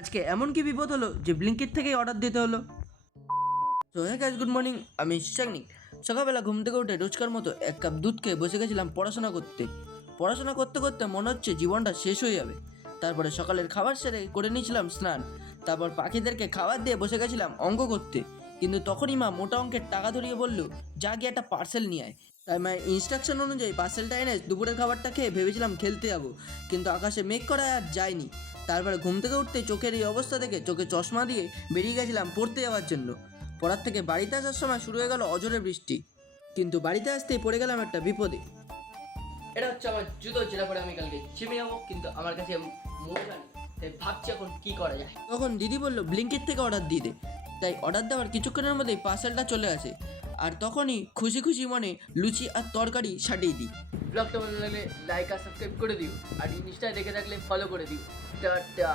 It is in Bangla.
আজকে এমন কি বিপদ হলো যে ব্লিঙ্কিট থেকেই অর্ডার দিতে হলো। তো হ্যাঁ গাইস, গুড মর্নিং। আমি শাগনিক। সকালবেলা ঘুম থেকে উঠে রোজকার মতো এক কাপ দুধ খেয়ে বসে গেছিলাম পড়াশোনা করতে। পড়াশোনা করতে করতে মনে হচ্ছে জীবনটা শেষ হয়ে যাবে। তারপরে সকালের খাবার সেরে করে নিয়েছিলাম স্নান। তারপর পাখিদেরকে খাবার দিয়ে বসে গেছিলাম অঙ্ক করতে। কিন্তু তখনই মা মোটা অঙ্কের টাকা ধরিয়ে বললো, যা গিয়ে একটা পার্সেল নিয়ে আয়। তাই মায়ের ইনস্ট্রাকশন অনুযায়ী পার্সেলটা এনে দুপুরের খাবারটা খেয়ে ভেবেছিলাম খেলতে যাবো, কিন্তু আকাশে মেঘ করায় আর যায়নি। তারপরে ঘুম থেকে উঠতেই চোখের এই অবস্থা দেখে চোখে চশমা দিয়ে বেরিয়ে গেছিলাম পড়তে যাওয়ার জন্য। পড়ার থেকে বাড়িতে আসার সময় শুরু হয়ে গেল অঝোরে বৃষ্টি, কিন্তু বাড়িতে আসতেই পড়ে গেলাম একটা বিপদে। এটা হচ্ছে আমার জুতো, যেটা পরে আমি কালকে জিমে যাবো, কিন্তু আমার কাছে মোজা নেই। তাই ভাবছি এখন কি করা যায়। তখন দিদি বললো ব্লিঙ্কিট থেকে অর্ডার দিয়ে দে। তাই অর্ডার দেওয়ার কিছুক্ষণের মধ্যেই পার্সেলটা চলে আসে। আর তখনই খুশি খুশি মনে লুচি আর তরকারি সাটিয়ে দিই। ব্লগটা ভালো লাগলে লাইক আর সাবস্ক্রাইব করে দিও, আর ইনস্টায় দেখে থাকলে ফলো করে দিও। টাটা।